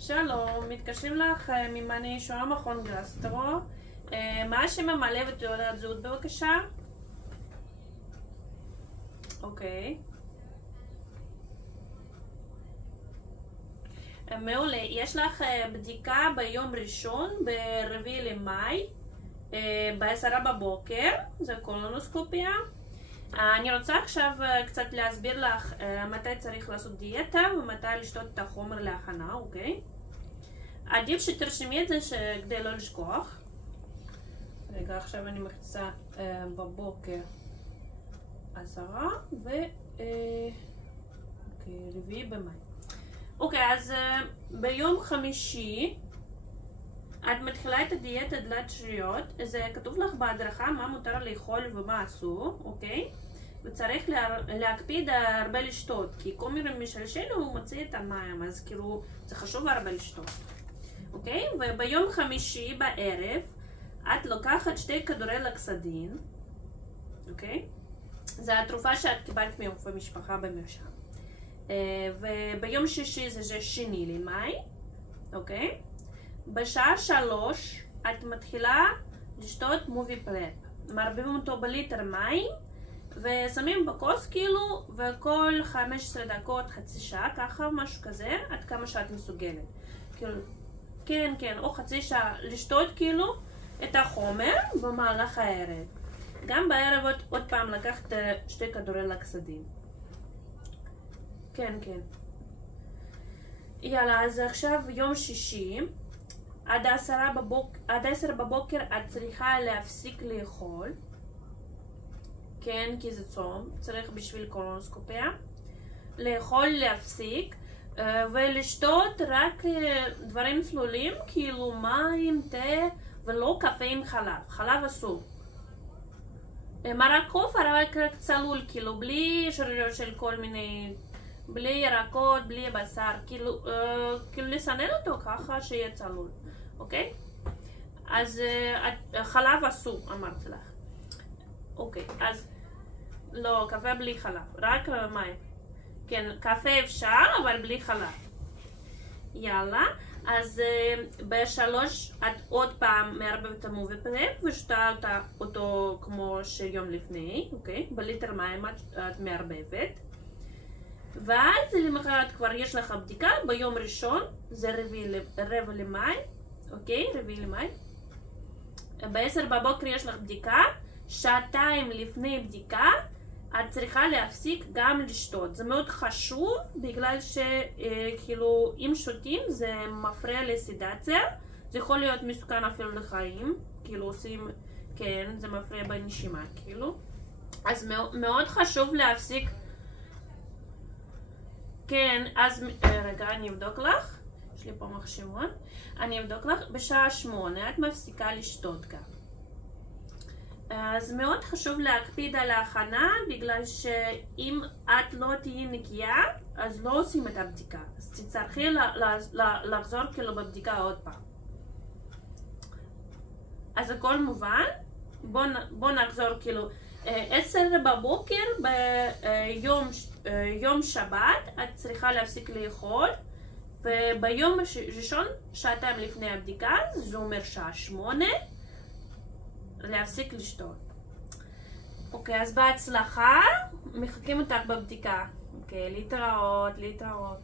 שלום, מתקשרים לך ממעייני הישועה מכון גסטרו. מה השם המלא ותעודת זהות בבקשה? אוקיי. מעולה. יש לך בדיקה ביום ראשון, ב4 למאי, ב10 בבוקר, זה קולונוסקופיה. אני רוצה עכשיו קצת להסביר לך מתי צריך לעשות דיאטה ומתי לשתות את החומר להכנה, אוקיי? עדיף שתרשמי את זה כדי לא לשכוח. רגע, עכשיו אני מכניסה בבוקר 10 אוקיי, 4 במאי. אוקיי, אז ביום חמישי את מתחילה את הדיאטה דלת שריות. זה כתוב לך בהדרכה מה מותר לאכול ומה אסור, אוקיי? וצריך להקפיד הרבה לשתות, כי חומר משלשל הוא מוציא את המים, אז כאילו זה חשוב הרבה לשתות, אוקיי? וביום חמישי בערב את לוקחת 2 כדורי לקסדין, אוקיי? זה התרופה שאת קיבלת מרופא משפחה במרשם. וביום שישי זה 2 למאי, אוקיי? בשעה 3 את מתחילה לשתות מובי פרפ. מערבבים אותו בליטר מים ושמים בכוס כאילו, וכל 15 דקות, חצי שעה, ככה, משהו כזה, עד כמה שאת מסוגלת. כאילו, כן, או חצי שעה לשתות כאילו את החומר במהלך הערב. גם בערב עוד פעם לקחת 2 כדורי לקסדין. כן. יאללה, אז עכשיו יום שישי, עד 10 בבוקר את צריכה להפסיק לאכול. כן, כי זה צום, צריך בשביל קולונוסקופיה. לאכול, להפסיק, ולשתות רק דברים צלולים, כאילו מים, תה, ולא קפה עם חלב. חלב אסור. מרק עוף, רק צלול, כאילו, בלי שריריות של כל מיני, בלי ירקות, בלי בשר, כאילו לסנן אותו ככה שיהיה צלול, אוקיי? אז חלב אסור, אמרתי לך. אוקיי, אז לא, קפה בלי חלב, רק מים. כן, קפה אפשר, אבל בלי חלב. יאללה, אז ב3 את עוד פעם מערבבת את המובי פרפ ושתה אותו כמו שיום לפני, אוקיי? בליטר מים את מערבבת. ואז למחרת כבר יש לך בדיקה ביום ראשון, זה 4 למאי, אוקיי? 4 למאי. ב10 בבוקר יש לך בדיקה, 2 לפני בדיקה את צריכה להפסיק גם לשתות. זה מאוד חשוב, בגלל שכאילו אם שותים זה מפריע לסידציה, זה יכול להיות מסוכן אפילו לחיים, כאילו עושים, כן, זה מפריע בנשימה, כאילו. אז מאוד חשוב להפסיק. כן, אז רגע, אני אבדוק לך, יש לי פה מחשבון, אני אבדוק לך, בשעה 8 את מפסיקה לשתות גם. אז מאוד חשוב להקפיד על ההכנה, בגלל שאם את לא תהיי נקייה, אז לא עושים את הבדיקה. אז תצטרכי לחזור כאילו בבדיקה עוד פעם. אז הכל מובן. בוא נחזור כאילו. 10 בבוקר ביום שבת את צריכה להפסיק לאכול, וביום ראשון 2 לפני הבדיקה, זה אומר שעה 8, להפסיק לשתות. אוקיי, אז בהצלחה, מחכים אותך בבדיקה. אוקיי, להתראות.